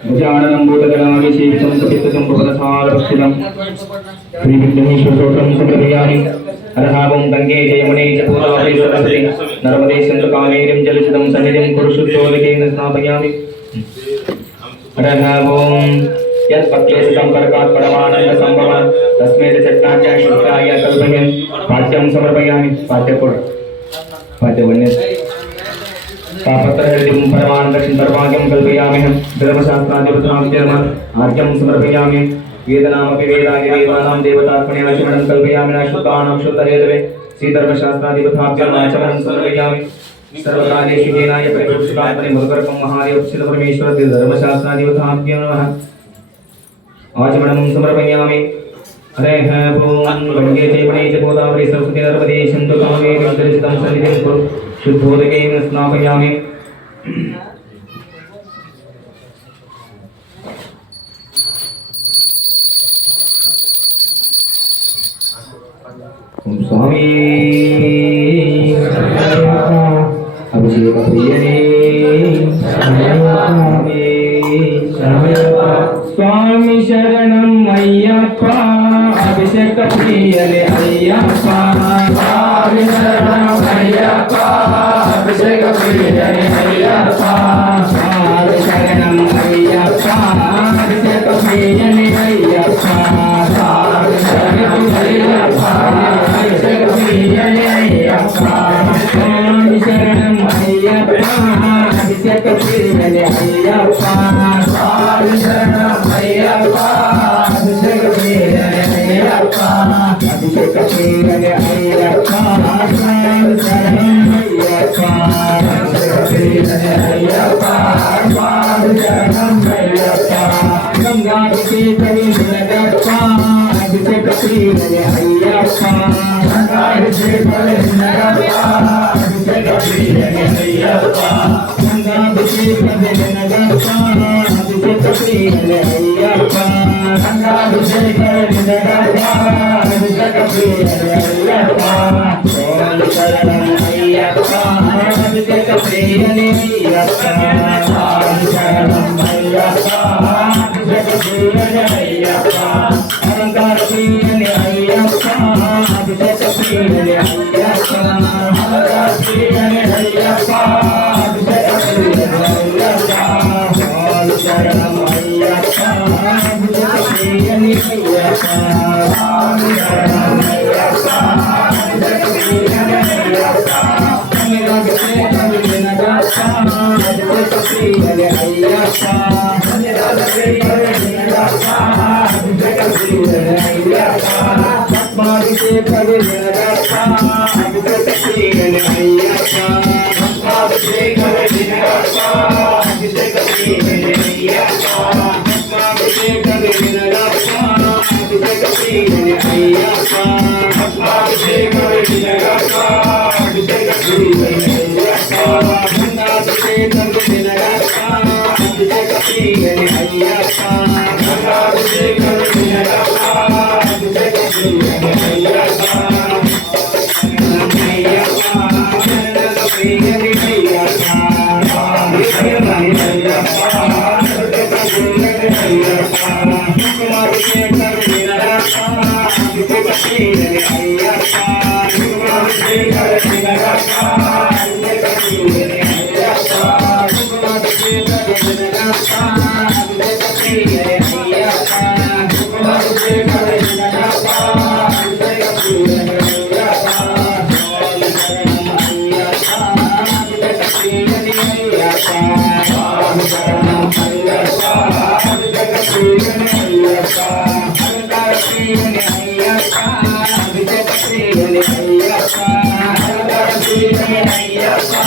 गजाननं भूतगणाभिषेकं कपित्तं भुवनसारभक्षितं श्रीविघ्नेश्वरस्तोत्रं समर्पयामि। अरहावं गंगे जयमुने च पूर्वाभे सरस्वती नर्मदे सिन्धुकावेरीं जलशतं सन्निधिं कुरुशुद्धोदकेन स्थापयामि। अरहावं यत्पक्लेशं कर्कात् परमानन्दसम्भव तस्मै चट्टाख्या शुद्धाय कल्पयन् पाठ्यं समर्पयामि। पाठ्यवन्य तापत्रहृदिं परमानन्दं सर्वाग्यं कल्पयाम्यहं। धर्मशास्त्रादिवृतां आर्घ्यं समर्पयामि। वेदनामपि वेदाय वेदानां देवतात्मने आचमनं कल्पयामि। शुद्धानां शुद्धहेतवे श्रीधर्मशास्त्रादिवृताभ्याम् आचमनं समर्पयामि। सर्वकालेषु येनाय परिपुरुषकात्मने मधुकरकं महादेवक्षित परमेश्वर धर्मशास्त्रादिवृताभ्यां नमः। आचमनं समर्पयामि। हरे ओम गंगे जयमुने च गोदावरी सरस्वती नर्मदे सिन्धु कावेरी जलशतं सन्निधिं कुरु शुद्धोदकेन स्नापयामि। ओम स्वामी अभिषेक प्रियने स्वामी शरणं अय्यप्पा अभिषेक प्रियने अय्यप्पा स्वामी शरणं अय्यप्पा अभिषेक प्रियने अय्यप्पा स्वामी शरणं अय्यप्पा अभिषेक प्रियने अय्यप्पा स्वामी शरणं अय्यप्पा अभिषेक प्रियने अय्यप्पा स्वामी शरणं अय्यप्पा अभिषेक प्रियने अय्यप्पा स्वामी शरणं अय्यप्पा अभिषेक प्रियने अय्यप्पा अभिषेक प्रियने अय्यप्पा स्वामी शरणं अय्यप्पा अभिषेक प्रियने अय्यप्पा स्वामी शरणं अय्यप्पा गंगाभिषेक विनयप्पा अभिषेक प्रियने अय्यप्पा गंगाभिषेक विनयप्पा अभिषेक प्रियने अय्यप्पा गंगाभिषेक विनयप्पा अभिषेक प्रियने अय्यप्पा गंगाभिषेक विनयप्पा अभिषेक प्रियने अय्यप्पा स्वामी शरणं अय्यप्पा अभिषेक प्रियने अय्यप्पा स्वामी शरणं अय्यप्पा अभिषेक प्रियने अय्यप्पा अलंकार प्रियने अय्यप्पा अभिषेक प्रियने अय्यप्पा अलंकार प्रियने अय्यप्पा अभिषेक प्रियने अय्यप्पा स्वामी शरणं अय्यप्पा अभिषेक प्रियने अय्यप्पा स्वामी शरणं अय्यप्पा अभिषेक प्रियने अय्यप्पा अभिषेक प्रियने अय्यप्पा अभिषेक प्रियने अय्यप्पा आत्माभिषेक विनयप्पा अभिषेक प्रियने अय्यप्पा आत्माभिषेक विनयप्पा अभिषेक प्रियने अय्यप्पा आत्माभिषेक विनयप्पा अभिषेक प्रियने अय्यप्पा आत्माभिषेक विनयप्पा अभिषेक प्रियने अय्यप्पा गंगाभिषेक विनयप्पा अभिषेक प्रियने अय्यप्पा गंगाभिषेक विनयप्पा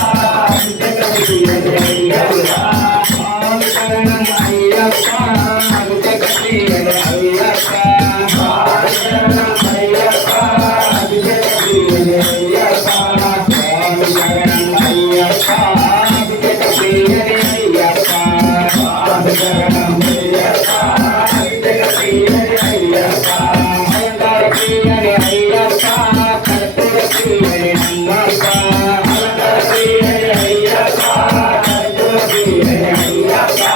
अभिषेक प्रियने अय्यप्पा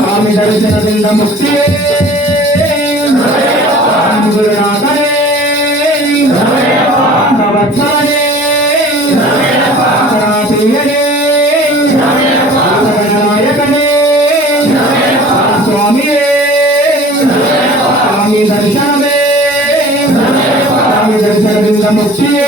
स्वामी दर्शन बिंद मुक्ति गुरुनाथने भवत्सने प्रियने नायकने स्वामी स्वामी दर्शन बिंद मुक्ति